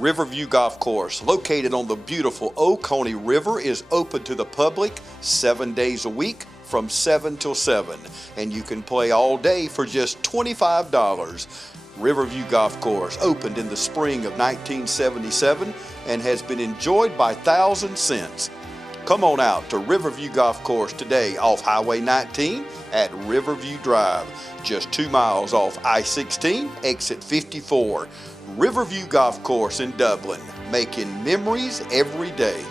Riverview Golf Course, located on the beautiful Oconee River, is open to the public 7 days a week from 7 till 7, and you can play all day for just $25. Riverview Golf Course opened in the spring of 1977 and has been enjoyed by thousands since. Come on out to Riverview Golf Course today off Highway 19 at Riverview Drive, just 2 miles off I-16, exit 54. Riverview Golf Course in Dublin, making memories every day.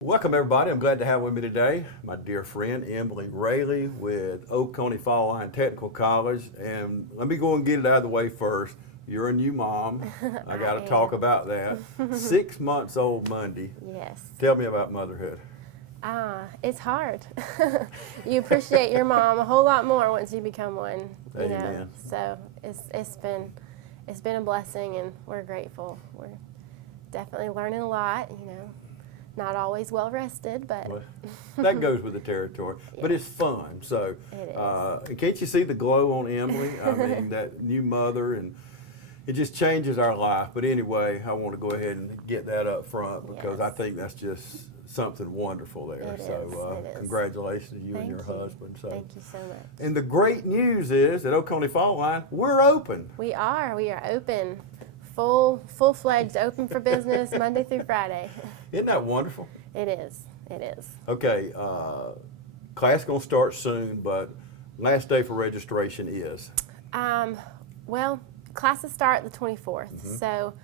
Welcome everybody. I'm glad to have with me today my dear friend Emily Rayleigh with Oconee Fall Line Technical College. And let me go and get it out of the way first. You're a new mom. I got to talk about that. 6 months old Monday. Yes. Tell me about motherhood. It's hard. You appreciate your mom a whole lot more once you become one. You know? Amen. So it's been a blessing, and we're grateful. We're definitely learning a lot. You know, not always well rested, but Well, that goes with the territory. But it's fun. So it is. can't you see the glow on Emily? I mean, that new mother, and it just changes our life. But anyway, I want to go ahead and get that up front because I think that's just something wonderful there. It So is. Congratulations to you and your Thank you. husband. So Thank you so much. And the great news is at Oconee Fall Line, we're open. We are open, full-fledged, open for business Monday through Friday. Isn't that wonderful? It is. It is. Okay, class gonna start soon, but last day for registration is? Well, classes start the 24th. So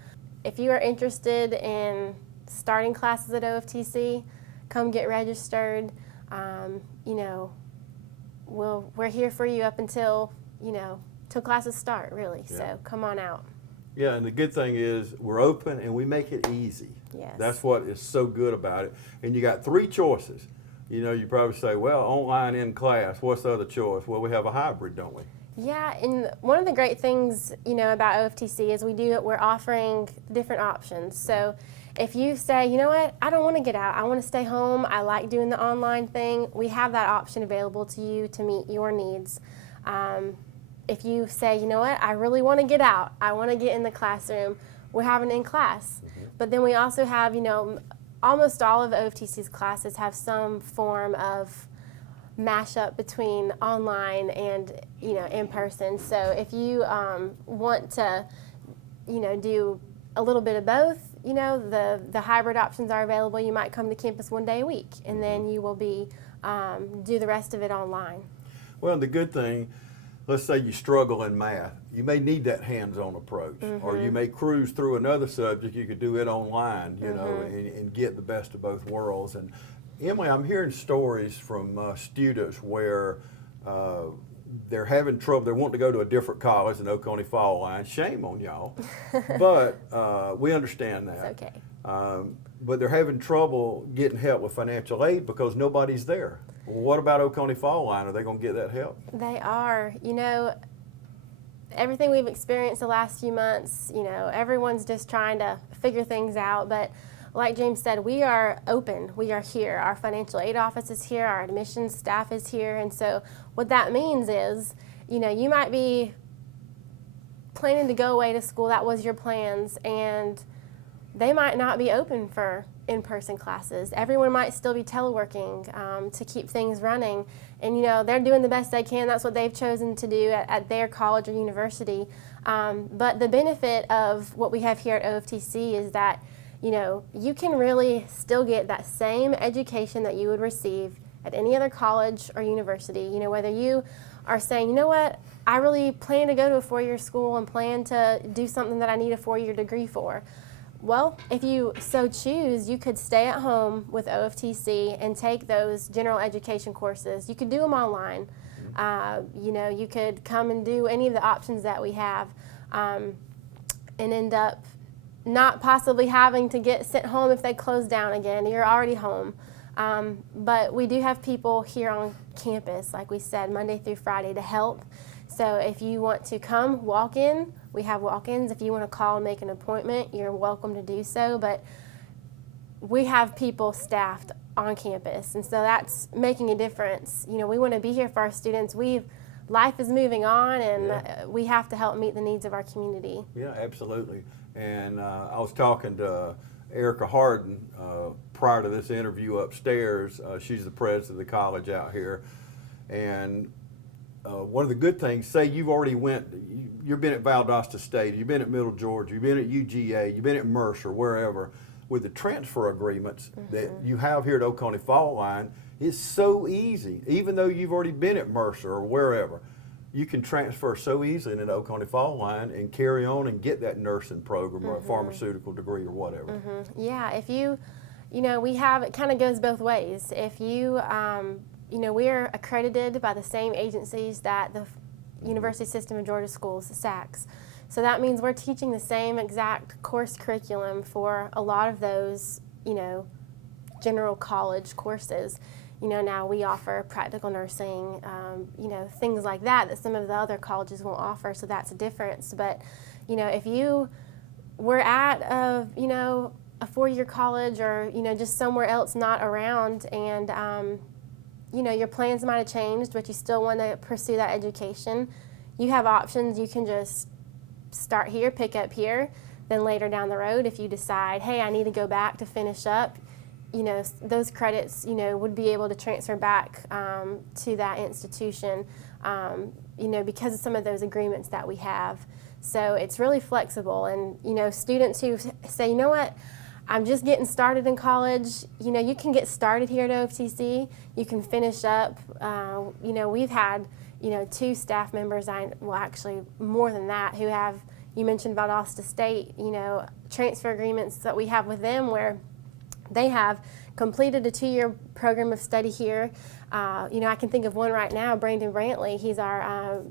if you are interested in starting classes at OFTC, come get registered. You know, we're here for you up until, till classes start, really. Yeah. So come on out. Yeah, and the good thing is we're open and we make it easy. Yes. That's what is so good about it. And you got 3 choices. You know, you probably say, well, online, in class, what's the other choice? Well, we have a hybrid, don't we? Yeah, and one of the great things, about OFTC is we're offering different options. So if you say, you know what, I don't want to get out, I want to stay home, I like doing the online thing, we have that option available to you to meet your needs. If you say, you know what, I really want to get out, I want to get in the classroom, we're having in class. But then we also have, almost all of OFTC's classes have some form of mashup between online and, in person. So if you want to, do a little bit of both, the hybrid options are available. You might come to campus 1 day a week, and then you will be do the rest of it online. Well, the good thing, let's say you struggle in math, you may need that hands-on approach, or you may cruise through another subject, you could do it online, and get the best of both worlds. And Emily, I'm hearing stories from students where they're having trouble, they want to go to a different college than Oconee Fall Line. Shame on y'all, but we understand that. It's okay. But they're having trouble getting help with financial aid because nobody's there. Well, what about Oconee Fall Line? Are they going to get that help? They are. Everything we've experienced the last few months, everyone's just trying to figure things out. But like James said, we are open. We are here. Our financial aid office is here. Our admissions staff is here. And so what that means is, you might be planning to go away to school. That was your plans. And they might not be open for in-person classes. Everyone might still be teleworking to keep things running. And, they're doing the best they can. That's what they've chosen to do at their college or university. But the benefit of what we have here at OFTC is that, you can really still get that same education that you would receive at any other college or university. Whether you are saying, you know what, I really plan to go to a 4-year school and plan to do something that I need a 4-year degree for. Well, if you so choose, you could stay at home with OFTC and take those general education courses. You could do them online. You could come and do any of the options that we have and end up not possibly having to get sent home if they close down again. You're already home. But we do have people here on campus, like we said, Monday through Friday to help. So if you want to come walk in, we have walk-ins. If you want to call and make an appointment, you're welcome to do so. But we have people staffed on campus, and so that's making a difference. You know, we want to be here for our students. Life is moving on, and we have to help meet the needs of our community. Yeah, absolutely. And I was talking to Erica Harden prior to this interview upstairs. She's the president of the college out here. And one of the good things, say you've already you've been at Valdosta State, you've been at Middle Georgia, you've been at UGA, you've been at Mercer, wherever. With the transfer agreements that you have here at Oconee Fall Line, it's so easy. Even though you've already been at Mercer or wherever, you can transfer so easily into Oconee Fall Line and carry on and get that nursing program or a pharmaceutical degree or whatever. Yeah, if you know, it kind of goes both ways. If you, you know, we're accredited by the same agencies that the University System of Georgia Schools, the SACs. So that means we're teaching the same exact course curriculum for a lot of those, you know, general college courses. You know, now we offer practical nursing, you know, things like that some of the other colleges won't offer, so that's a difference. But, you know, if you were at a, you know, a four-year college or, you know, just somewhere else not around and, you know, your plans might have changed, but you still want to pursue that education, you have options. You can just start here, pick up here, then later down the road, if you decide, hey, I need to go back to finish up, you know, those credits, you know, would be able to transfer back to that institution, you know, because of some of those agreements that we have. So it's really flexible. And, you know, students who say, you know what, I'm just getting started in college, you know, you can get started here at OFTC, you can finish up. You know, we've had, you know, 2 staff members, well, actually more than that, who have, you mentioned Valdosta State, you know, transfer agreements that we have with them where they have completed a 2-year program of study here. You know, I can think of one right now, Brandon Brantley. He's our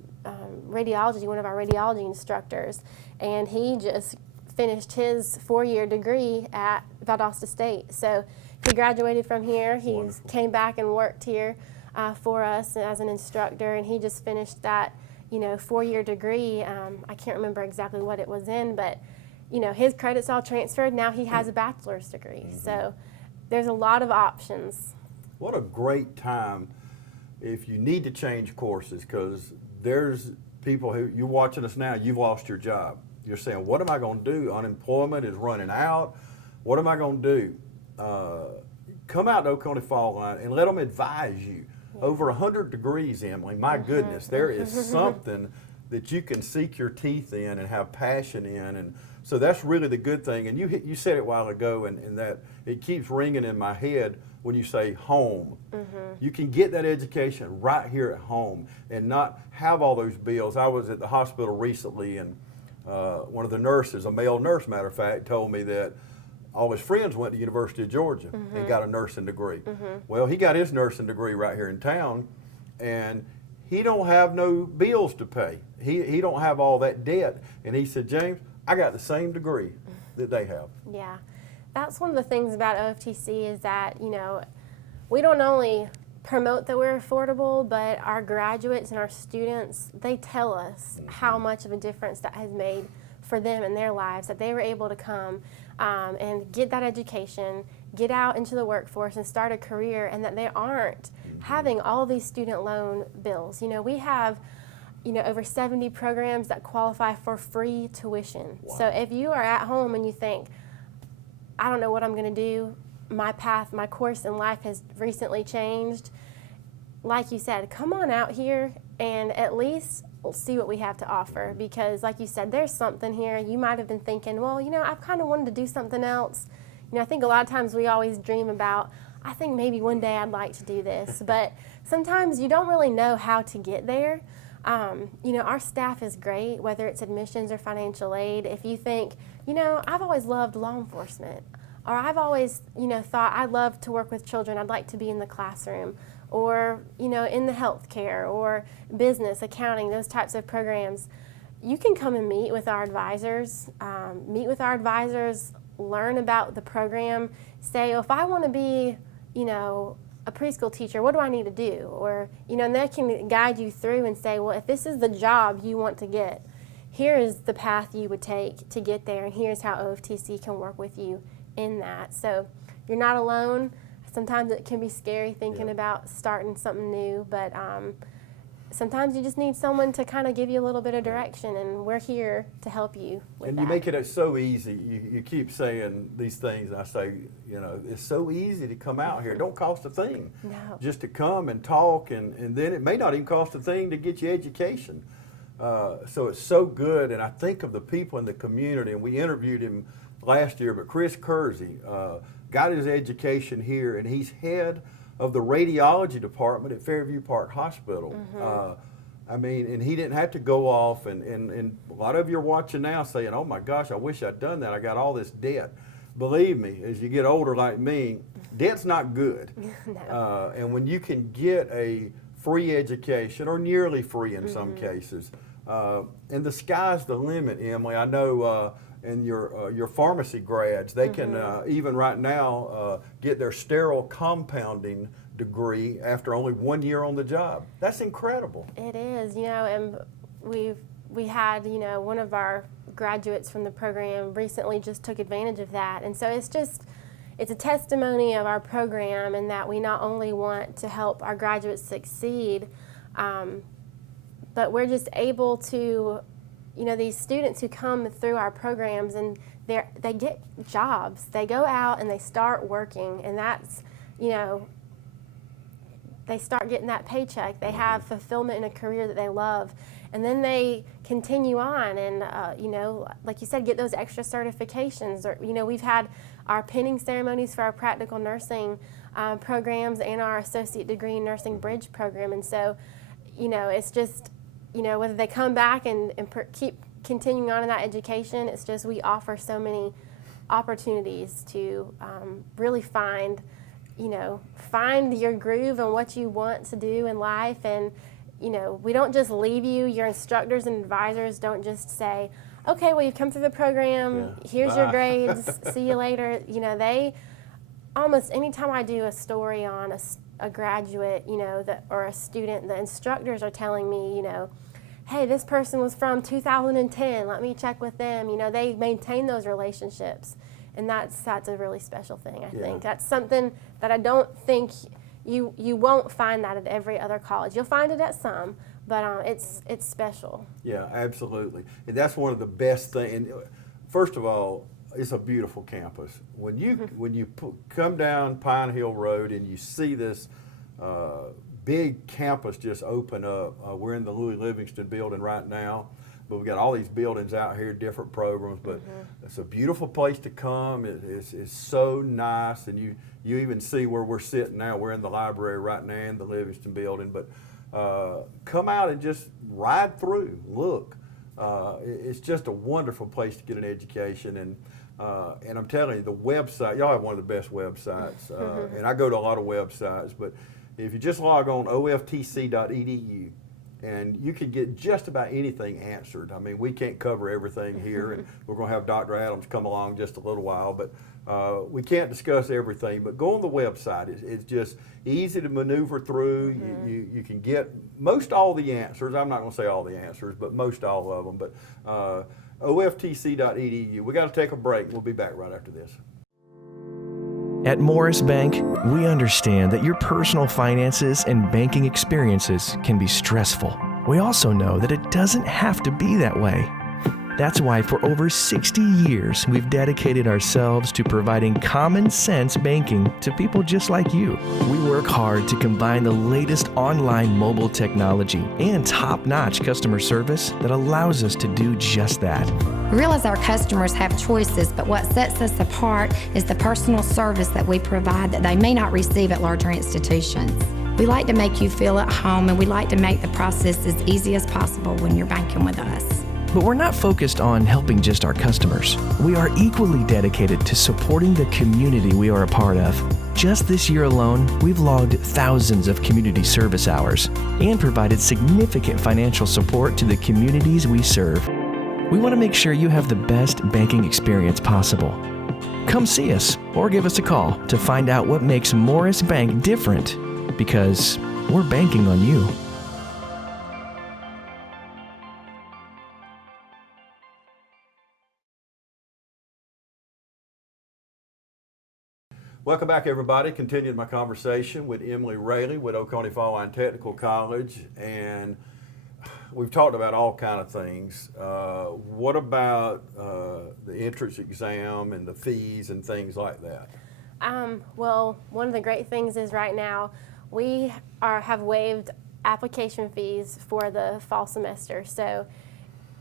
radiology, one of our radiology instructors, and he just finished his 4-year degree at Valdosta State. So he graduated from here. He came back and worked here for us as an instructor, and he just finished that, you know, 4-year degree. I can't remember exactly what it was in, but, you know, his credits all transferred. Now he has a bachelor's degree. So there's a lot of options. What a great time if you need to change courses, because there's people who, you're watching us now, you've lost your job. You're saying, what am I going to do? Unemployment is running out. What am I going to do? Come out to Oconee Fall Line and let them advise you. Over 100 degrees, Emily, my goodness, there is something that you can sink your teeth in and have passion in. And so that's really the good thing. And you said it a while ago, and that it keeps ringing in my head when you say home. You can get that education right here at home and not have all those bills. I was at the hospital recently, and one of the nurses, a male nurse, matter of fact, told me that all his friends went to the University of Georgia and got a nursing degree. Well, he got his nursing degree right here in town, and he don't have no bills to pay. He don't have all that debt. And he said, James, I got the same degree that they have. Yeah, that's one of the things about OFTC is that, you know, we don't only promote that we're affordable, but our graduates and our students, they tell us how much of a difference that has made for them in their lives, that they were able to come and get that education, get out into the workforce and start a career, and that they aren't having all these student loan bills. You know, we have, you know, over 70 programs that qualify for free tuition. Wow. So if you are at home and you think, I don't know what I'm going to do, my path, my course in life has recently changed, like you said, come on out here and at least see what we have to offer, because like you said, there's something here. You might have been thinking, well, you know, I've kind of wanted to do something else. You know, I think a lot of times we always dream about, I think maybe one day I'd like to do this, but sometimes you don't really know how to get there. You know, our staff is great, whether it's admissions or financial aid. If you think, you know, I've always loved law enforcement, or I've always, you know, thought I'd love to work with children, I'd like to be in the classroom, or, you know, in the healthcare or business, accounting, those types of programs, you can come and meet with our advisors, learn about the program, say, oh, if I want to be, you know, a preschool teacher, what do I need to do? Or, you know, and they can guide you through and say, well, if this is the job you want to get, here is the path you would take to get there, and here's how OFTC can work with you in that. So you're not alone. Sometimes it can be scary thinking about starting something new, but sometimes you just need someone to kind of give you a little bit of direction, and we're here to help you with and that. you make it so easy. You keep saying these things, and I say, you know, it's so easy to come out here. It don't cost a thing. No. Just to come and talk, and then it may not even cost a thing to get you education. So it's so good, and I think of the people in the community, and we interviewed him last year, but Chris Kersey got his education here, and he's head of the radiology department at Fairview Park Hospital. I mean, and he didn't have to go off, and a lot of you are watching now saying, oh my gosh, I wish I'd done that. I got all this debt. Believe me, as you get older like me, debt's not good. No. And when you can get a free education, or nearly free in some cases, and the sky's the limit, Emily. I know and your pharmacy grads, they can even right now get their sterile compounding degree after only 1 year on the job. That's incredible. It is, you know, and we had, you know, one of our graduates from the program recently just took advantage of that, and so it's a testimony of our program, and that we not only want to help our graduates succeed, but we're just able to, you know, these students who come through our programs, and they get jobs. They go out and they start working, and that's, you know, they start getting that paycheck. They have fulfillment in a career that they love, and then they continue on and, you know, like you said, get those extra certifications. Or, you know, we've had our pinning ceremonies for our practical nursing programs and our associate degree in nursing bridge program, and so, you know, it's just, you know, whether they come back and keep continuing on in that education, it's just we offer so many opportunities to really find your groove and what you want to do in life. And, you know, we don't just leave you. Your instructors and advisors don't just say, okay, well, you've come through the program, here's your grades, see you later. You know, they, almost anytime I do a story on a graduate, you know, or a student, the instructors are telling me, you know, hey, this person was from 2010, let me check with them. You know, they maintain those relationships, and that's a really special thing, I think. That's something that I don't think you won't find that at every other college. You'll find it at some, but it's special. Yeah, absolutely. And that's one of the best things. First of all, it's a beautiful campus. When you come down Pine Hill Road and you see this big campus just open up, we're in the Louis Livingston building right now, but we've got all these buildings out here, different programs, but it's a beautiful place to come. It's so nice, and you even see where we're sitting now. We're in the library right now in the Livingston building, but come out and just ride through, look. It's just a wonderful place to get an education, and I'm telling you, the website, y'all have one of the best websites, and I go to a lot of websites, but if you just log on oftc.edu, and you can get just about anything answered. I mean, we can't cover everything here, and we're going to have Dr. Adams come along just a little while, but we can't discuss everything. But go on the website. It's just easy to maneuver through. You can get most all the answers. I'm not going to say all the answers, but most all of them. But oftc.edu. We got to take a break. We'll be back right after this. At Morris Bank, we understand that your personal finances and banking experiences can be stressful. We also know that it doesn't have to be that way. That's why for over 60 years, we've dedicated ourselves to providing common sense banking to people just like you. We work hard to combine the latest online mobile technology and top-notch customer service that allows us to do just that. We realize our customers have choices, but what sets us apart is the personal service that we provide that they may not receive at larger institutions. We like to make you feel at home, and we like to make the process as easy as possible when you're banking with us. But we're not focused on helping just our customers. We are equally dedicated to supporting the community we are a part of. Just this year alone, we've logged thousands of community service hours and provided significant financial support to the communities we serve. We want to make sure you have the best banking experience possible. Come see us or give us a call to find out what makes Morris Bank different, because we're banking on you. Welcome back, everybody. Continuing my conversation with Emily Raley with Oconee Fall Line Technical College, and we've talked about all kind of things. What about the entrance exam and the fees and things like that? Well, one of the great things is right now we have waived application fees for the fall semester. So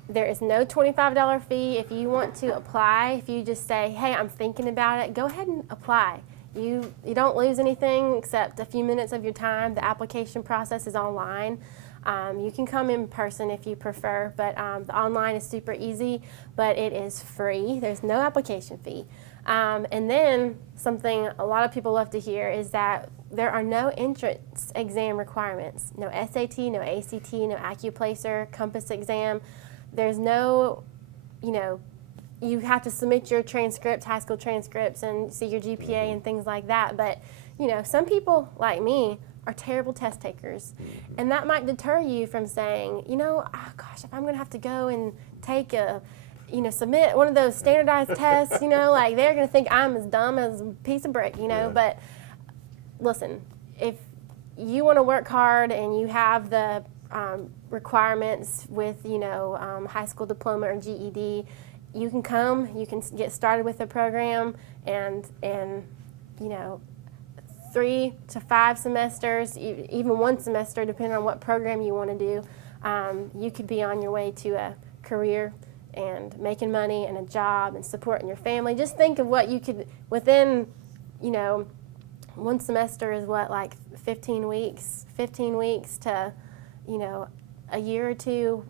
there is no $25 fee. If you want to apply, if you just say, hey, I'm thinking about it, go ahead and apply. You don't lose anything except a few minutes of your time. The application process is online. You can come in person if you prefer, but the online is super easy, but it is free. There's no application fee. And then something a lot of people love to hear is that there are no entrance exam requirements. No SAT, no ACT, no AccuPlacer, Compass exam. There's no, you have to submit your transcripts, high school transcripts, and see your GPA and things like that. But, some people like me are terrible test takers. And that might deter you from saying, oh, gosh, if I'm going to have to go and take submit one of those standardized tests, like they're going to think I'm as dumb as a piece of brick, Yeah. But listen, if you want to work hard and you have the requirements with, high school diploma or GED, you can come, you can get started with the program, and 3 to 5 semesters, even 1 semester, depending on what program you want to do, you could be on your way to a career and making money and a job and supporting your family. Just think of what you could, within, 1 semester is what, like 15 weeks to, a year or two.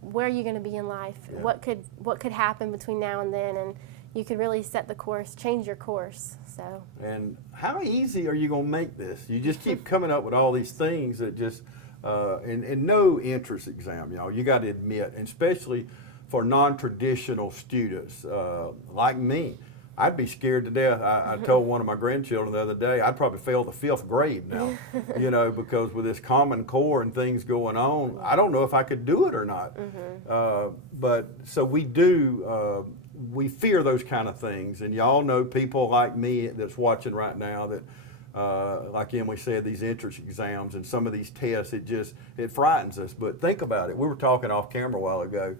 Where are you going to be in life? Yeah. What could happen between now and then? And you could really set the course, change your course. So. And how easy are you going to make this? You just keep coming up with all these things that just, and no entrance exam, you got to admit, and especially for non-traditional students like me. I'd be scared to death. I told one of my grandchildren the other day, I'd probably fail the 5th grade now, because with this Common Core and things going on, I don't know if I could do it or not. But so we fear those kind of things. And y'all know people like me that's watching right now that, like Emily said, these entrance exams and some of these tests, it frightens us. But think about it. We were talking off camera a while ago,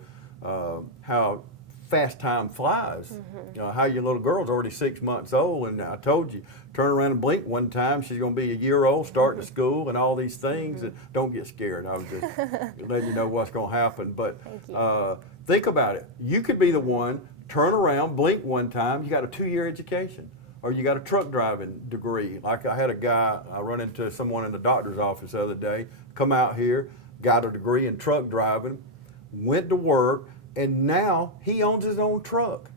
how fast time flies. How your little girl's already 6 months old, and I told you, turn around and blink one time, she's going to be a year old, starting to school, and all these things. And don't get scared. I was just letting you know what's going to happen. But think about it. You could be the one, turn around, blink one time, you got a 2-year education, or you got a truck driving degree. Like I had a guy, I run into someone in the doctor's office the other day, come out here, got a degree in truck driving, went to work, and now he owns his own truck.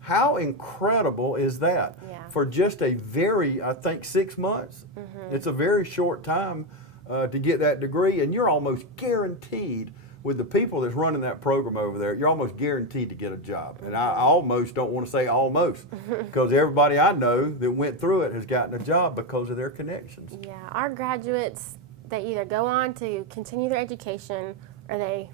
How incredible is that? Yeah. For just a very, I think 6 months. It's a very short time to get that degree, and you're almost guaranteed with the people that's running that program over there, you're almost guaranteed to get a job. And I almost don't want to say almost, because everybody I know that went through it has gotten a job because of their connections. Yeah, our graduates, they either go on to continue their education or they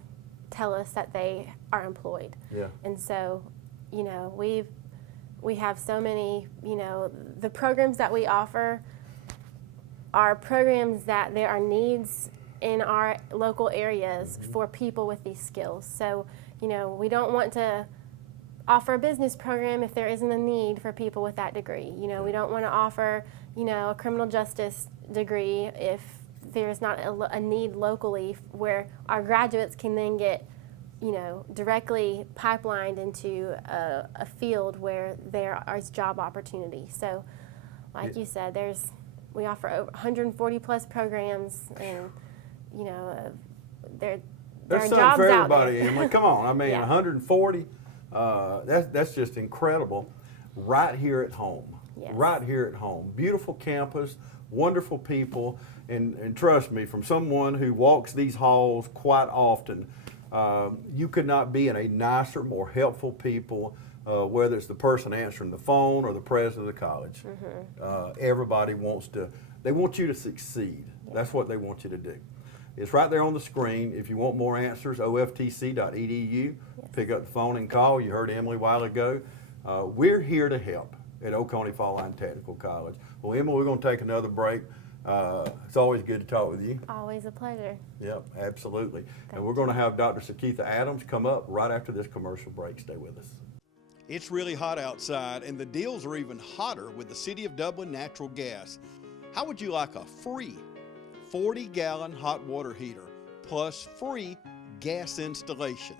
tell us that they are employed. Yeah. And so, we have so many, the programs that we offer are programs that there are needs in our local areas for people with these skills. So, we don't want to offer a business program if there isn't a need for people with that degree. We don't want to offer, a criminal justice degree if there's not a need locally where our graduates can then get, directly pipelined into a field where there is job opportunity. So, like you said, we offer over 140 plus programs, and there There's are something jobs for out everybody, there. Emily. Come on, I mean, Yeah. 140. That's just incredible. Right here at home. Yes. Right here at home. Beautiful campus, wonderful people, and trust me, from someone who walks these halls quite often, you could not be in a nicer, more helpful people, whether it's the person answering the phone or the president of the college. Everybody they want you to succeed. That's what they want you to do. It's right there on the screen. If you want more answers, oftc.edu. Pick up the phone and call. You heard Emily a while ago. We're here to help. at Oconee Fall Line Technical College. Well, Emma, we're going to take another break. It's always good to talk with you. Always a pleasure. Yep, absolutely. And we're going to have Dr. Sakitha Adams come up right after this commercial break. Stay with us. It's really hot outside, and the deals are even hotter with the City of Dublin Natural Gas. How would you like a free 40-gallon hot water heater plus free gas installation?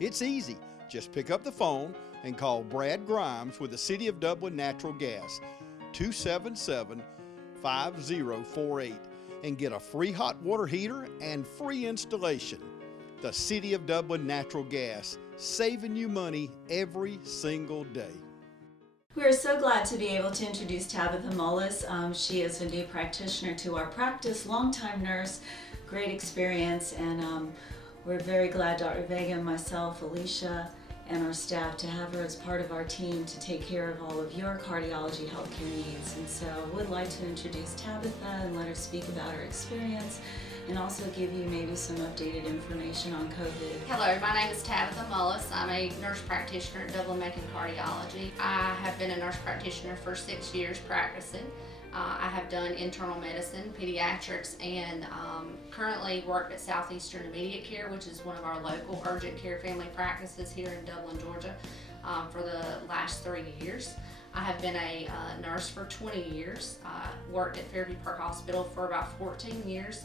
It's easy. Just pick up the phone and call Brad Grimes with the City of Dublin Natural Gas, 277-5048, and get a free hot water heater and free installation. The City of Dublin Natural Gas, saving you money every single day. We are so glad to be able to introduce Tabitha Mullis. She is a new practitioner to our practice, longtime nurse, great experience, and we're very glad, Dr. Vega and myself, Alicia, and our staff to have her as part of our team to take care of all of your cardiology healthcare needs. And so I would like to introduce Tabitha and let her speak about her experience and also give you maybe some updated information on COVID. Hello, my name is Tabitha Mullis. I'm a nurse practitioner at Dublin-Macon Cardiology. I have been a nurse practitioner for 6 years practicing. I have done internal medicine, pediatrics, and currently work at Southeastern Immediate Care, which is one of our local urgent care family practices here in Dublin, Georgia, for the last 3 years. I have been a nurse for 20 years. Worked at Fairview Park Hospital for about 14 years.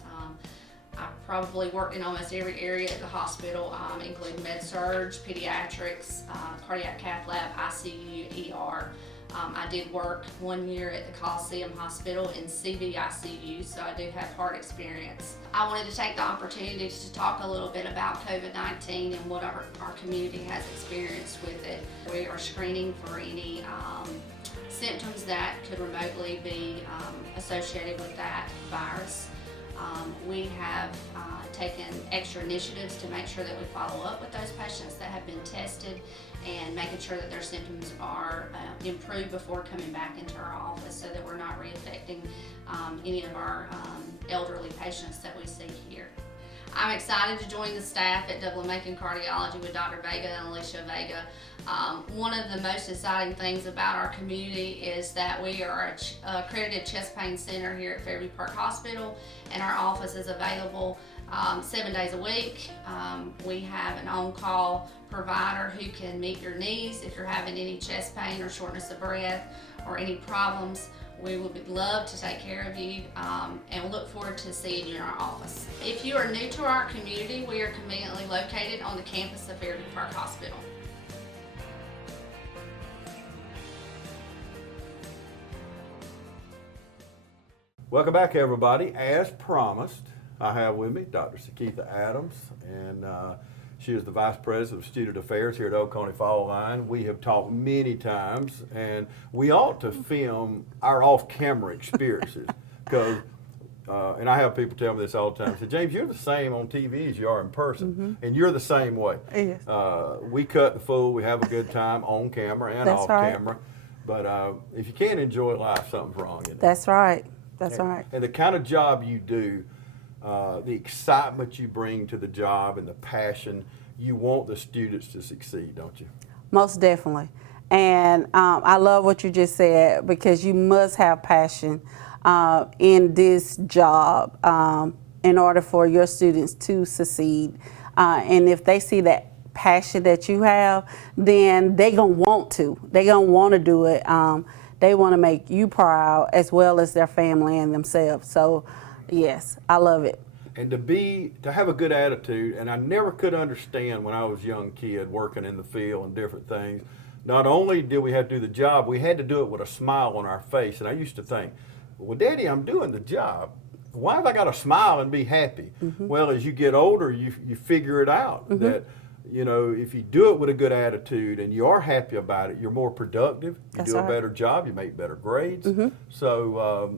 I probably worked in almost every area at the hospital, including med-surg, pediatrics, cardiac cath lab, ICU, ER. I did work 1 year at the Coliseum Hospital in CVICU, so I do have heart experience. I wanted to take the opportunity to talk a little bit about COVID-19 and what our community has experienced with it. We are screening for any symptoms that could remotely be associated with that virus. We have taken extra initiatives to make sure that we follow up with those patients that have been tested and making sure that their symptoms are improved before coming back into our office so that we're not reinfecting any of our elderly patients that we see here. I'm excited to join the staff at Dublin-Macon Cardiology with Dr. Vega and Alicia Vega. One of the most exciting things about our community is that we are an accredited chest pain center here at Fairview Park Hospital, and our office is available 7 days a week. We have an on-call provider who can meet your needs if you're having any chest pain or shortness of breath or any problems. We would love to take care of you and look forward to seeing you in our office. If you are new to our community, we are conveniently located on the campus of Fairview Park Hospital. Welcome back, everybody. As promised, I have with me Dr. Sakitha Adams, and she is the Vice President of Student Affairs here at Oconee Fall Line. We have talked many times, and we ought to film our off-camera experiences, because, and I have people tell me this all the time, say, James, you're the same on TV as you are in person, and you're the same way. Yes. We cut the fool, we have a good time on camera and That's off right. camera, but if you can't enjoy life, something's wrong in it. That's right. That's right. And the kind of job you do, the excitement you bring to the job and the passion, you want the students to succeed, don't you? Most definitely. And I love what you just said, because you must have passion in this job in order for your students to succeed. And if they see that passion that you have, then they're going to want to. They're going to want to do it. They want to make you proud as well as their family and themselves. So, yes, I love it. And to have a good attitude, and I never could understand when I was a young kid working in the field and different things, not only did we have to do the job, we had to do it with a smile on our face. And I used to think, well, Daddy, I'm doing the job. Why have I got to smile and be happy? Well, as you get older, you figure it out that, you know, if you do it with a good attitude and you are happy about it, you're more productive, you That's do a right. better job, you make better grades. So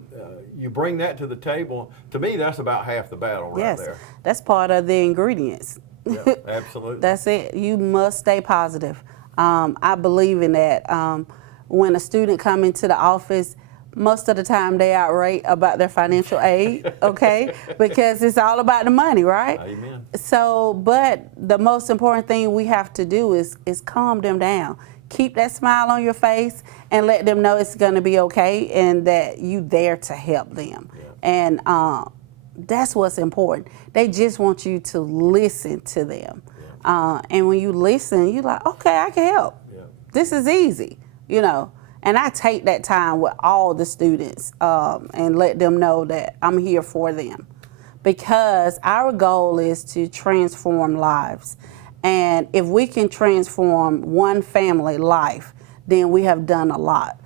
you bring that to the table. To me, that's about half the battle right Yes, there. that's part of the ingredients. Yeah, absolutely. That's it. You must stay positive. I believe in that. When a student come into the office, most of the time they outrate about their financial aid, okay? Because it's all about the money, right? Amen. So, but the most important thing we have to do is calm them down. keep that smile on your face and let them know it's going to be okay and that you there to help them. Yeah. And that's what's important. They just want you to listen to them. Yeah. And when you listen, you're like, okay, I can help. Yeah. This is easy, you know. And I take that time with all the students and let them know that I'm here for them. Because our goal is to transform lives. And if we can transform one family life, then we have done a lot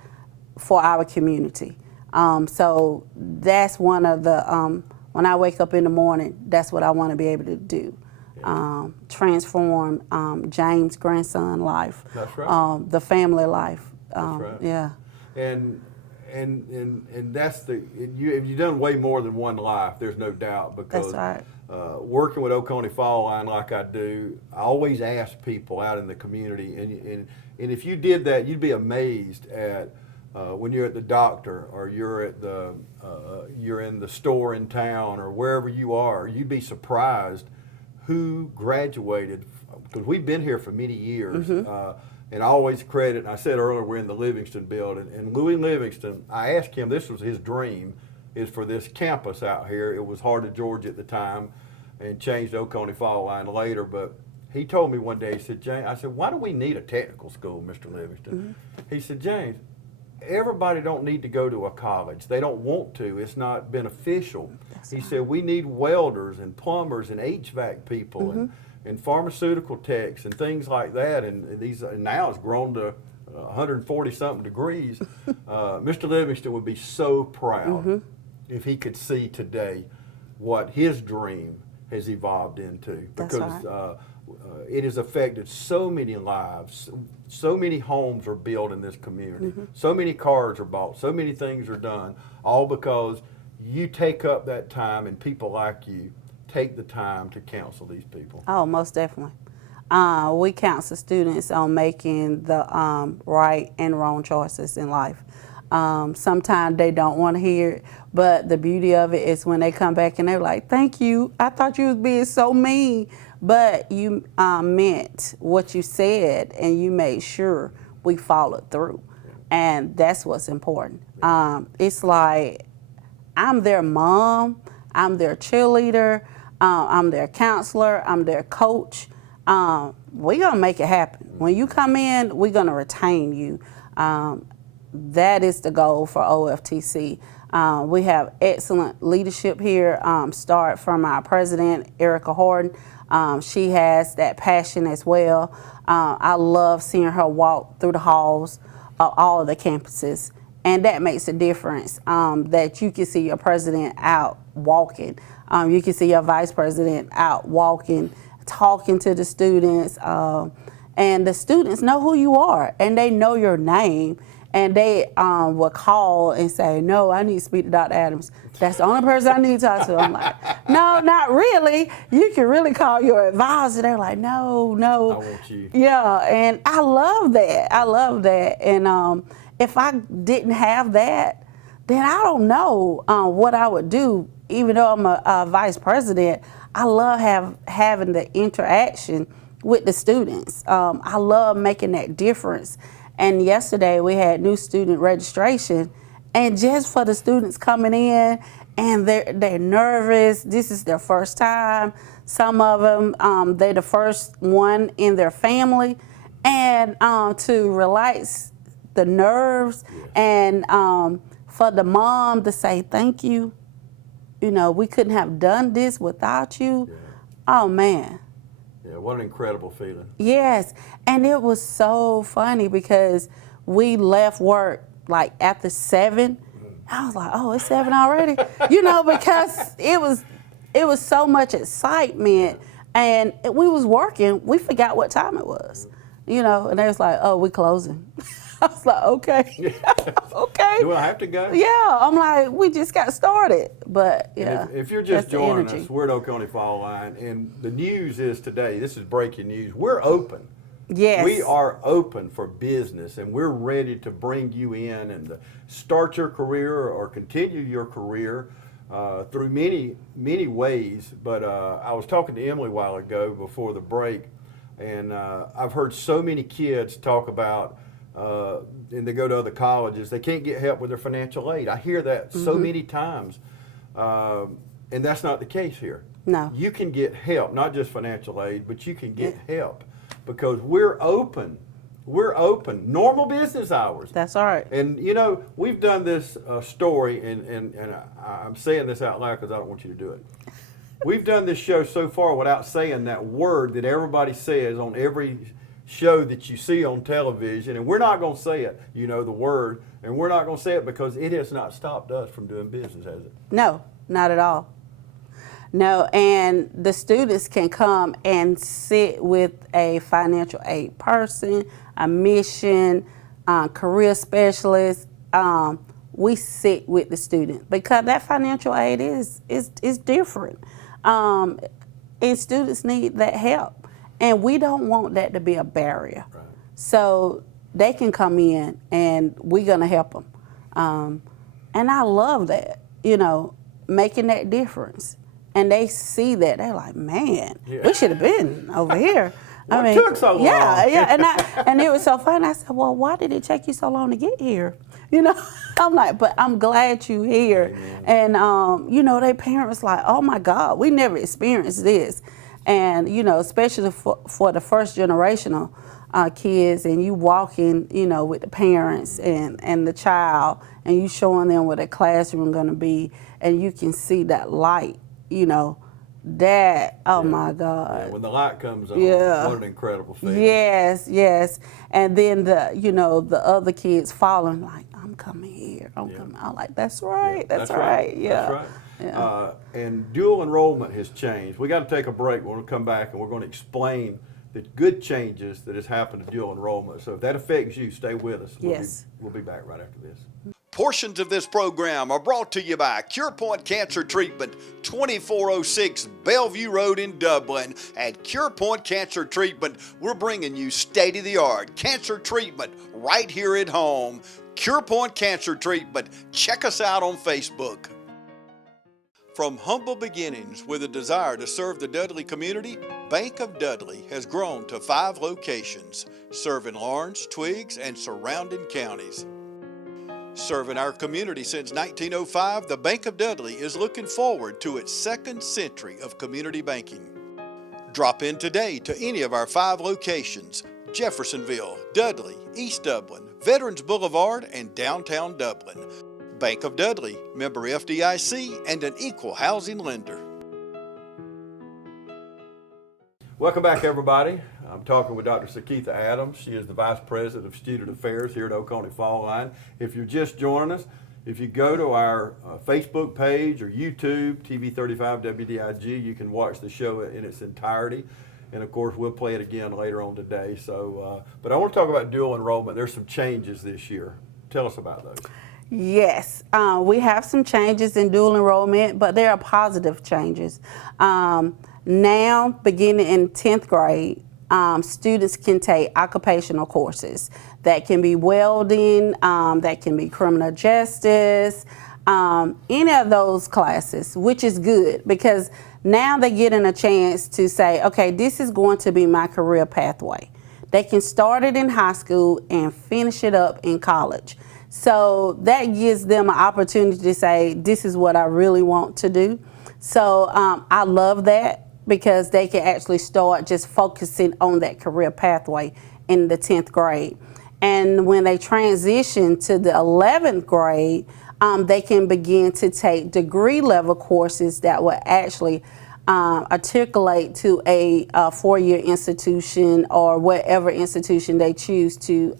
for our community. So that's one of the, when I wake up in the morning, that's what I want to be able to do. Transform James' grandson life. That's right. The family life. That's right. Yeah. And that's you've done way more than one life. There's no doubt, because That's working with Oconee Fall Line like I do, I always ask people out in the community, and if you did that, you'd be amazed at when you're at the doctor or you're at you're in the store in town or wherever you are. You'd be surprised who graduated, because we've been here for many years. And I always credit, and I said earlier, we're in the Livingston building, and Louis Livingston, I asked him, this was his dream, is for this campus out here. It was Heart of Georgia at the time and changed to Oconee Fall Line later, but he told me one day, he said, James, I said, why do we need a technical school, Mr. Livingston? He said, James, everybody don't need to go to a college. They don't want to. It's not beneficial. He said, we need welders and plumbers and HVAC people and pharmaceutical techs and things like that, and these now it's grown to 140 something degrees. Mr. Livingston would be so proud if he could see today what his dream has evolved into, because it has affected so many lives. So many homes are built in this community. So many cars are bought. So many things are done, all because you take up that time, and people like you take the time to counsel these people. Oh, most definitely. We counsel students on making the right and wrong choices in life. Sometimes they don't want to hear it, but the beauty of it is when they come back and they're like, thank you, I thought you was being so mean, but you meant what you said and you made sure we followed through. And that's what's important. It's like, I'm their mom, I'm their cheerleader, I'm their counselor, I'm their coach. We're gonna make it happen. When you come in, we're gonna retain you. That is the goal for OFTC. We have excellent leadership here, start from our president, Erica Horton. She has that passion as well. I love seeing her walk through the halls of all of the campuses. And that makes a difference, that you can see your president out walking. You can see your vice president out walking, talking to the students. And the students know who you are, and they know your name. And they will call and say, no, I need to speak to Dr. Adams. That's the only person I need to talk to. I'm like, no, not really. You can really call your advisor. They're like, no. I want you. Yeah, and I love that. I love that. And if I didn't have that, then I don't know what I would do. Even though I'm a vice president, I love having the interaction with the students. I love making that difference. And yesterday we had new student registration, and just for the students coming in, and they're nervous. This is their first time. Some of them, they're the first one in their family, and to relax the nerves, and for the mom to say thank you. You know, we couldn't have done this without you. Yeah. Oh man. Yeah, what an incredible feeling. Yes, and it was so funny because we left work like after 7. I was like, oh, it's 7 already? You know, because it was so much excitement, and we was working, we forgot what time it was. You know, and they was like, oh, we closing. I was like, okay, okay. Do I have to go? Yeah, I'm like, we just got started, but yeah. If you're just that's the joining energy. us, we're at Oconee Fall Line, and the news is today, this is breaking news, we're open. Yes. We are open for business, and we're ready to bring you in and to start your career or continue your career through many, many ways. But I was talking to Emily a while ago before the break. And I've heard so many kids talk about, and they go to other colleges, they can't get help with their financial aid. I hear that so many times, and that's not the case here. No. You can get help, not just financial aid, but you can get help because we're open. We're open, normal business hours. That's all right. And you know, we've done this story, and I'm saying this out loud because I don't want you to do it. We've done this show so far without saying that word that everybody says on every show that you see on television, and we're not going to say it, you know, the word, and we're not going to say it because it has not stopped us from doing business, has it? No, not at all. No, and the students can come and sit with a financial aid person, a mission, career specialist. We sit with the student because that financial aid is different, and students need that help, and we don't want that to be a barrier. Right. So they can come in, and we're gonna help them, and I love that, you know, making that difference. And they see that, they're like, man, we should have been over here. What took so long? Yeah, and it was so fun. I said, well, why did it take you so long to get here? You know, I'm like, but I'm glad you're here. Amen. And, you know, their parents like, oh my God, we never experienced this. And, you know, especially for the first generational kids, and you walking, you know, with the parents and the child, and you showing them what a classroom gonna be, and you can see that light. You know, that, oh my God. Yeah, when the light comes on, what an incredible feeling. Yes, yes. And then you know, the other kids following like, I'm coming here, I'm coming. I'm like, that's right, that's right. Yeah. That's right. Yeah. And dual enrollment has changed. We got to take a break. We're going to come back and we're going to explain the good changes that has happened to dual enrollment. So if that affects you, stay with us. Yes. We'll be back right after this. Portions of this program are brought to you by Cure Point Cancer Treatment, 2406 Bellevue Road in Dublin. At Cure Point Cancer Treatment, we're bringing you state-of-the-art cancer treatment right here at home. Cure Point Cancer Treatment. Check us out on Facebook. From humble beginnings with a desire to serve the Dudley community, Bank of Dudley has grown to 5 locations, serving Lawrence, Twiggs, and surrounding counties. Serving our community since 1905, the Bank of Dudley is looking forward to its 2nd century of community banking. Drop in today to any of our 5 locations: Jeffersonville, Dudley, East Dublin, Veterans Boulevard, and downtown Dublin. Bank of Dudley, member FDIC, and an equal housing lender. Welcome back, everybody. I'm talking with Dr. Sakitha Adams. She is the Vice President of Student Affairs here at Oconee Fall Line. If you're just joining us, if you go to our Facebook page or YouTube, TV35 WDIG, you can watch the show in its entirety. And of course, we'll play it again later on today. So, but I want to talk about dual enrollment. There's some changes this year. Tell us about those. Yes, we have some changes in dual enrollment, but they are positive changes. Now, beginning in 10th grade, students can take occupational courses. That can be welding, that can be criminal justice, any of those classes, which is good because now they're getting a chance to say, okay, this is going to be my career pathway. They can start it in high school and finish it up in college. So that gives them an opportunity to say, this is what I really want to do. So I love that because they can actually start just focusing on that career pathway in the 10th grade. And when they transition to the 11th grade, they can begin to take degree level courses that will actually articulate to a 4-year institution or whatever institution they choose to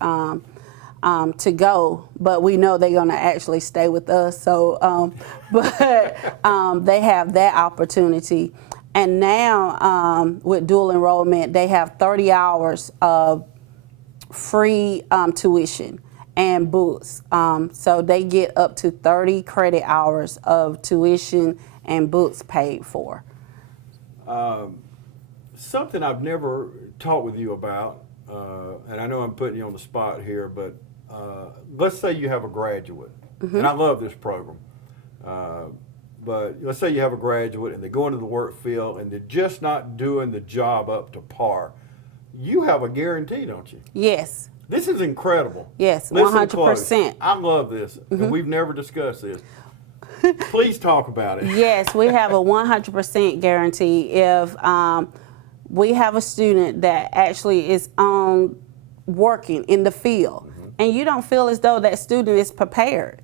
go, but we know they're going to actually stay with us. So, they have that opportunity. And now with dual enrollment, they have 30 hours of free tuition and books. So they get up to 30 credit hours of tuition and books paid for. Something I've never talked with you about, and I know I'm putting you on the spot here, but let's say you have a graduate, and I love this program, but let's say you have a graduate and they go into the work field and they're just not doing the job up to par. you have a guarantee, don't you? Yes. This is incredible. Yes, Listen close. 100%. I love this, and we've never discussed this. Please talk about it. Yes, we have a 100% guarantee. If we have a student that actually is working in the field, and you don't feel as though that student is prepared,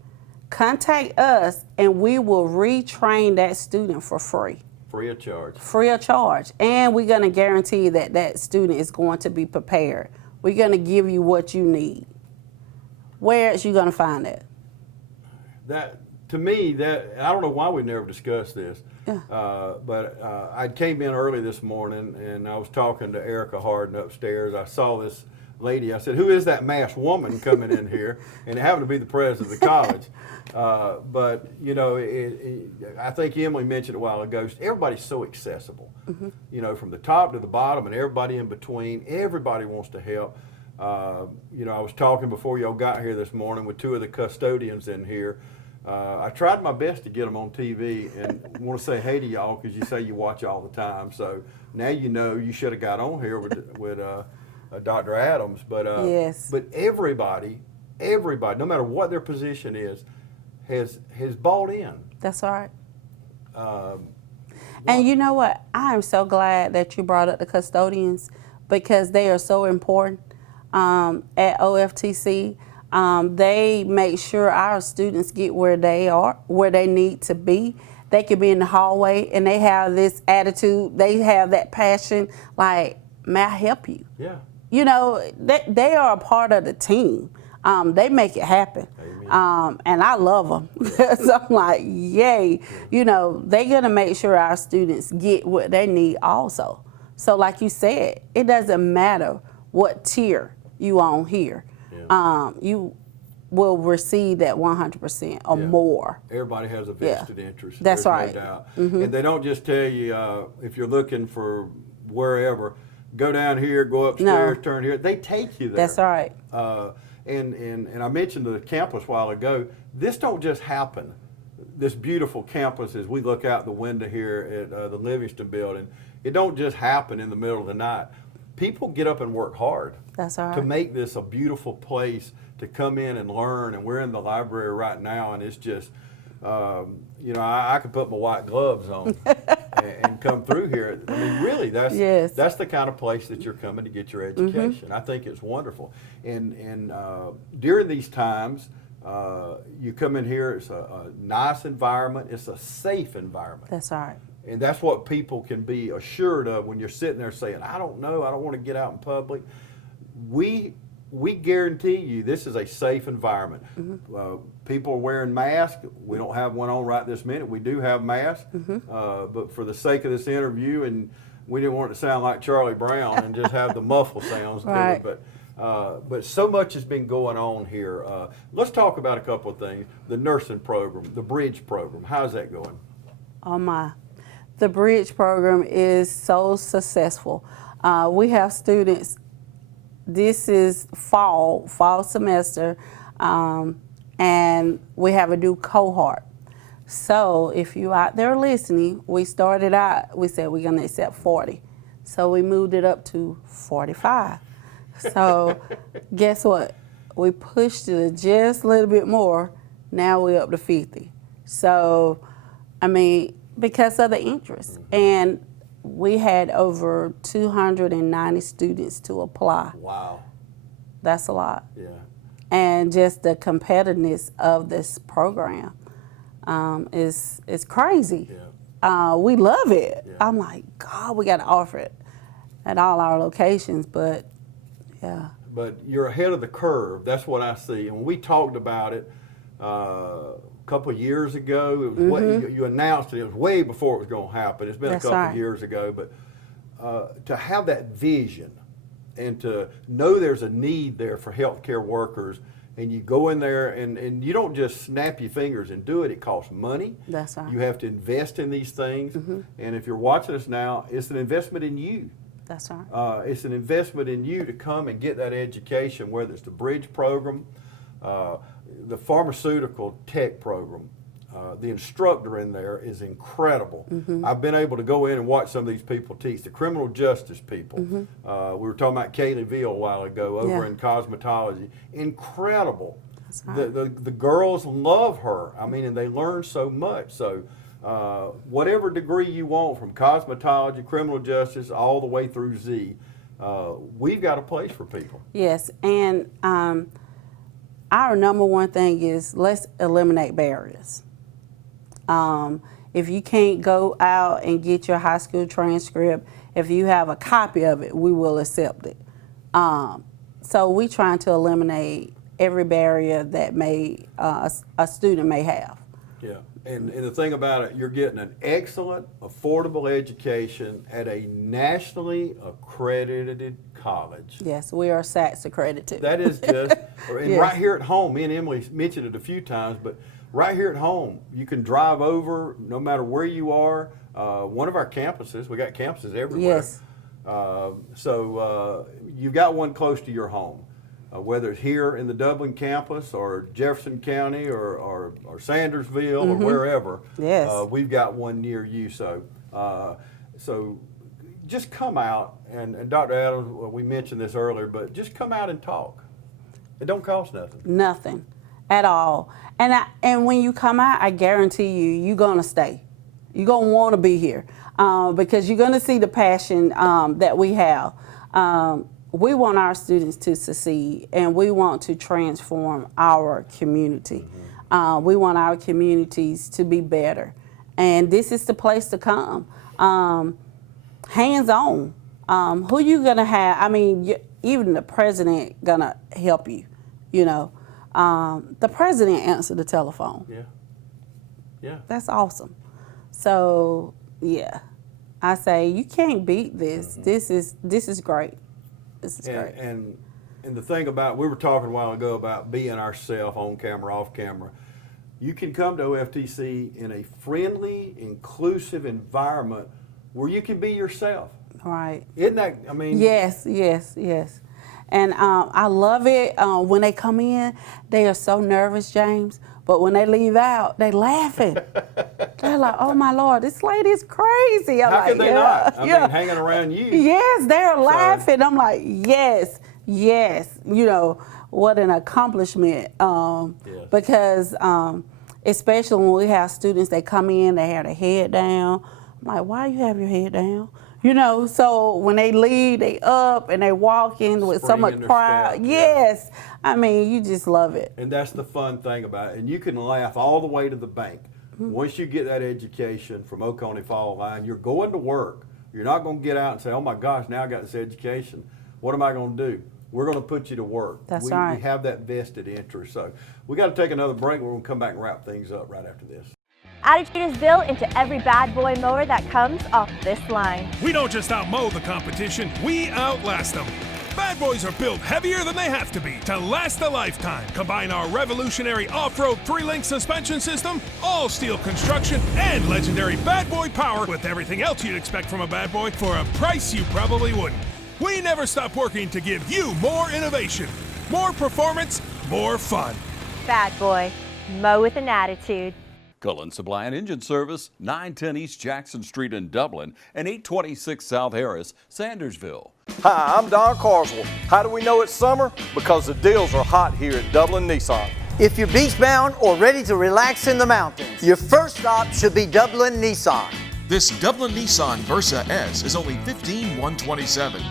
contact us and we will retrain that student for free. Free of charge. Free of charge. And we're going to guarantee that that student is going to be prepared. We're going to give you what you need. Where else you going to find that? That, to me, that I don't know why we never discussed this, Yeah. but I came in early this morning and I was talking to Erica Harden upstairs. I saw this lady. I said, "Who is that masked woman coming in here?" And it happened to be the president of the college. But you know, I think Emily mentioned a while ago. Everybody's so accessible. You know, from the top to the bottom and everybody in between. Everybody wants to help. You know, I was talking before y'all got here this morning with two of the custodians in here. I tried my best to get them on TV and want to say hey to y'all because you say you watch all the time. So now you know you should have got on here with Dr. Adams. But Yes. But everybody, no matter what their position is, has bought in. That's all right. And you know what? I am so glad that you brought up the custodians because they are so important at OFTC. They make sure our students get where they are, where they need to be. They could be in the hallway and they have this attitude, they have that passion, like, may I help you? Yeah. You know, they are a part of the team. They make it happen. And I love them. So I'm like, yay. You know, they're going to make sure our students get what they need also. So like you said, it doesn't matter what tier you on here. You will receive that 100% or more. Everybody has a vested interest. That's There's right. No doubt. And they don't just tell you if you're looking for wherever, go down here, go upstairs, turn here. They take you there. That's right. And I mentioned the campus a while ago. This don't just happen. This beautiful campus, as we look out the window here at the Livingston building, it don't just happen in the middle of the night. People get up and work hard. That's all right. To make this a beautiful place to come in and learn. And we're in the library right now, and it's just, you know, I could put my white gloves on and come through here. I mean, really, that's the kind of place that you're coming to get your education. I think it's wonderful. And during these times, you come in here, it's a nice environment, it's a safe environment. That's all right. And that's what people can be assured of when you're sitting there saying, I don't know, I don't want to get out in public. We guarantee you this is a safe environment. People are wearing masks. We don't have one on right this minute. We do have masks. But for the sake of this interview, and we didn't want it to sound like Charlie Brown and just have the muffle sounds. Right. But so much has been going on here. Let's talk about a couple of things. The nursing program, the bridge program, how's that going? Oh my. The bridge program is so successful. We have students, this is fall semester, and we have a new cohort. So if you out there listening, we started out, we said we're gonna accept 40. So we moved it up to 45. So guess what? We pushed it just a little bit more. Now we're up to 50. So, I mean, because of the interest. And we had over 290 students to apply. Wow. That's a lot. Yeah. And just the competitiveness of this program is crazy. Yeah. We love it. Yeah. I'm like, God, we got to offer it at all our locations, but yeah. But you're ahead of the curve. That's what I see. And when we talked about it a couple of years ago, it was you announced it. It was way before it was going to happen. It's been That's a couple right. of years ago. But to have that vision and to know there's a need there for healthcare workers, and you go in there and you don't just snap your fingers and do it. It costs money. That's right. You have to invest in these things. And if you're watching us now, it's an investment in you. That's right. It's an investment in you to come and get that education, whether it's the bridge program, the pharmaceutical tech program. The instructor in there is incredible. I've been able to go in and watch some of these people teach, the criminal justice people. We were talking about Kaylee Veal a while ago over in cosmetology. Incredible. Right. The girls love her. I mean, and they learn so much. So whatever degree you want, from cosmetology, criminal justice, all the way through Z, we've got a place for people. Yes, and our number one thing is let's eliminate barriers. If you can't go out and get your high school transcript, if you have a copy of it, we will accept it. So we're trying to eliminate every barrier that a student may have. Yeah, and the thing about it, you're getting an excellent, affordable education at a nationally accredited college. Yes, we are SACS accredited. That is just, and right here at home, me and Emily mentioned it a few times, but right here at home, you can drive over no matter where you are. One of our campuses, we got campuses everywhere. Yes. So you've got one close to your home. Whether it's here in the Dublin campus or Jefferson County or Sandersville or wherever, we've got one near you. So just come out, and Dr. Adams, we mentioned this earlier, but just come out and talk. It don't cost nothing. Nothing at all. And when you come out, I guarantee you're going to stay. You're going to want to be here because you're going to see the passion that we have. We want our students to succeed, and we want to transform our community. We want our communities to be better, and this is the place to come. Hands-on. Who you gonna have? I mean, even the president gonna help you. You know, the president answered the telephone. Yeah. That's awesome. So yeah, I say you can't beat this. This is great. This is great. And the thing about, we were talking a while ago about being ourselves, on camera, off camera. You can come to OFTC in a friendly, inclusive environment where you can be yourself. Right. Isn't that, I mean? Yes. And I love it. When they come in, they are so nervous, James. But when they leave out, they laughing. They're like, "Oh my Lord, this lady is crazy." I'm How could they not? I mean, hanging around you. Yes, they're laughing. I'm like, yes. You know, what an accomplishment. Because especially when we have students, they come in, they have their head down. I'm like, why you have your head down? You know, so when they leave, they up and they walk in with so much pride. Yes. I mean, you just love it. And that's the fun thing about it. And you can laugh all the way to the bank. Once you get that education from Oconee Fall Line, you're going to work. You're not going to get out and say, "Oh my gosh, now I got this education. What am I going to do?" We're going to put you to work. That's right. We have that vested interest. So we got to take another break. We're going to come back and wrap things up right after this. Attitude is built into every bad boy mower that comes off this line. We don't just outmow the competition, we outlast them. Bad boys are built heavier than they have to be to last a lifetime. Combine our revolutionary off-road 3-link suspension system, all-steel construction, and legendary bad boy power with everything else you'd expect from a bad boy for a price you probably wouldn't. We never stop working to give you more innovation, more performance, more fun. Bad boy, mow with an attitude. Cullen Supply and Engine Service, 910 East Jackson Street in Dublin and 826 South Harris, Sandersville. Hi, I'm Don Carswell. How do we know it's summer? Because the deals are hot here at Dublin Nissan. If you're beach-bound or ready to relax in the mountains, your first stop should be Dublin Nissan. This Dublin Nissan Versa S is only $15,127.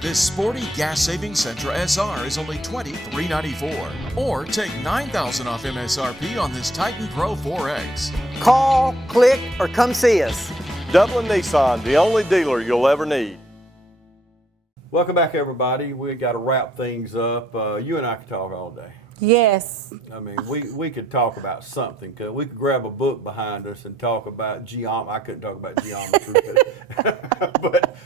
This sporty gas-saving Sentra SR is only $23,994. Or take $9,000 off MSRP on this Titan Pro 4X. Call, click, or come see us. Dublin Nissan, the only dealer you'll ever need. Welcome back, everybody. We got to wrap things up. You and I could talk all day. Yes. I mean, we could talk about something. We could grab a book behind us and talk about geometry. I couldn't talk about geometry, but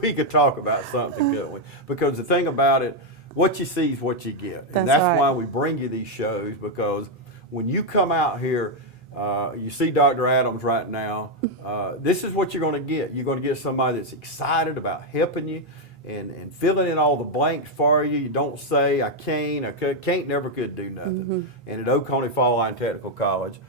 we could talk about something, couldn't we? Because the thing about it, what you see is what you get. And that's right. Why we bring you these shows, because when you come out here, you see Dr. Adams right now, this is what you're going to get. You're going to get somebody that's excited about helping you and filling in all the blanks for you. You don't say, I can't, never could do nothing. And at Oconee Fall Line Technical College,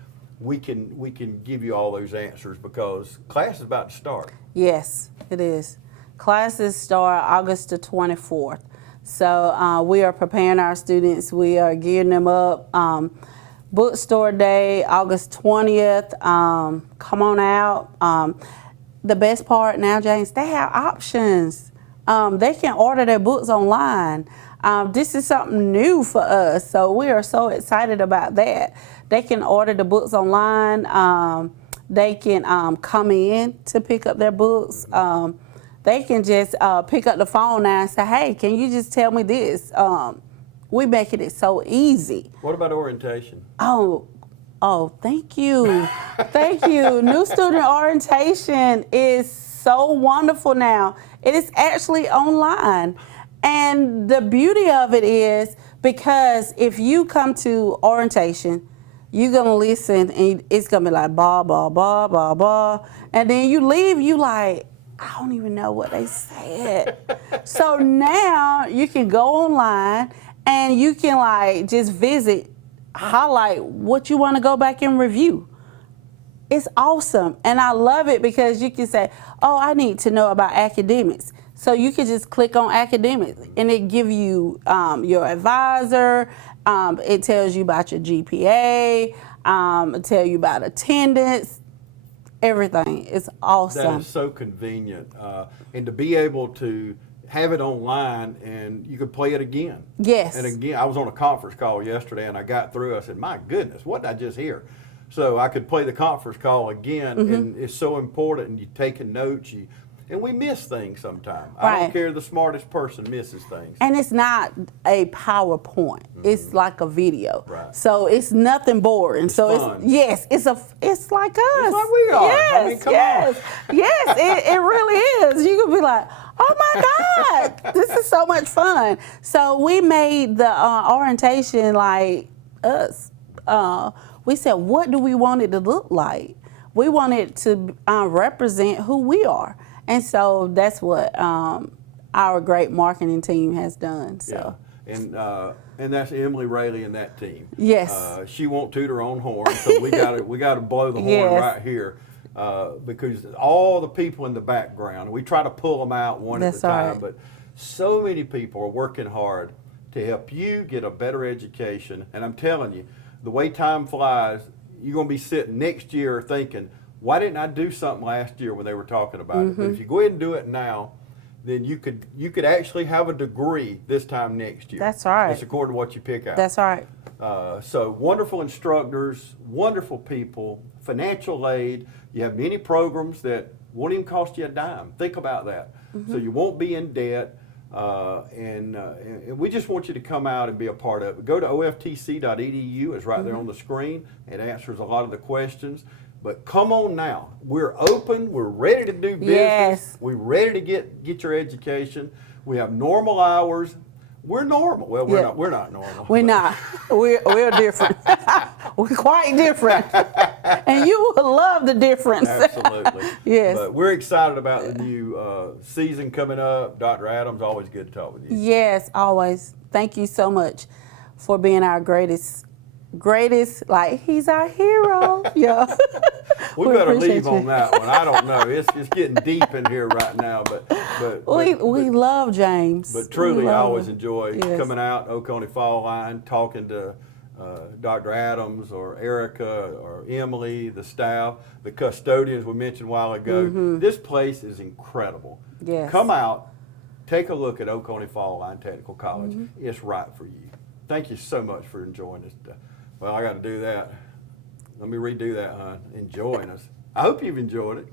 we can give you all those answers because class is about to start. Yes, it is. Classes start August the 24th. So we are preparing our students. We are gearing them up. Bookstore Day, August 20th. Come on out. The best part now, James, they have options. They can order their books online. This is something new for us, so we are so excited about that. They can order the books online. They can come in to pick up their books. They can just pick up the phone now and say, hey, can you just tell me this? We making it so easy. What about orientation? Oh, thank you. Thank you. New student orientation is so wonderful now. It is actually online. And the beauty of it is because if you come to orientation, you're going to listen and it's going to be like, blah, blah, blah, blah, blah. And then you leave, you like, I don't even know what they said. So now you can go online and you can like just visit, highlight what you want to go back and review. It's awesome. And I love it because you can say, oh, I need to know about academics. So you can just click on academics and it give you your advisor. It tells you about your GPA. It tell you about attendance. Everything. It's awesome. That is so convenient. And to be able to have it online and you could play it again. Yes. And again, I was on a conference call yesterday and I got through. I said, my goodness, what did I just hear? So I could play the conference call again, and it's so important. And you taking notes, and we miss things sometimes. Right. I don't care, the smartest person misses things. And it's not a PowerPoint. It's like a video. Right. So it's nothing boring. It's so fun. it's like us. It's like we are. Yes, I mean, come yes. on. Yes, it really is. You could be like, oh my God, this is so much fun. So we made the orientation like us. We said, what do we want it to look like? We want it to represent who we are. And so that's what our great marketing team has done. So. Yeah. And that's Emily Rayleigh and that team. Yes. She won't toot her own horn, so we got to blow the horn right here because all the people in the background, we try to pull them out one at a time, but so many people are working hard to help you get a better education. And I'm telling you, the way time flies, you're going to be sitting next year thinking, why didn't I do something last year when they were talking about it? But if you go ahead and do it now, then you could actually have a degree this time next year. That's right. That's according to what you pick out. That's right. So wonderful instructors, wonderful people, financial aid. You have many programs that won't even cost you a dime. Think about that. So you won't be in debt. And we just want you to come out and be a part of it. Go to oftc.edu. It's right there on the screen. It answers a lot of the questions. But come on now. We're open. We're ready to do business. Yes. We're ready to get your education. We have normal hours. We're normal. Well, we're not normal. We're not. We're different. We're quite different. And you will love the difference. Absolutely. Yes. But we're excited about the new season coming up. Dr. Adams, always good to talk with you. Yes, always. Thank you so much for being our greatest, like he's our hero. Yeah. We better leave on that one. I don't know. It's getting deep in here right now, but we love James. But truly, I always enjoy coming out Oconee Fall Line, talking to Dr. Adams or Erica or Emily, the staff, the custodians we mentioned a while ago. This place is incredible. Yes. Come out, take a look at Oconee Fall Line Technical College. It's right for you. Thank you so much for enjoying us. Well, I got to do that. Let me redo that, hon. Enjoying us. I hope you've enjoyed it.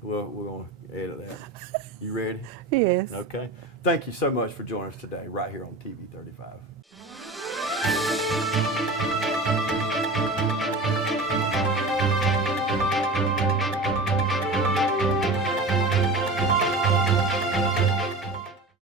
Well, we're going to edit that. You ready? Yes. Okay. Thank you so much for joining us today right here on TV 35.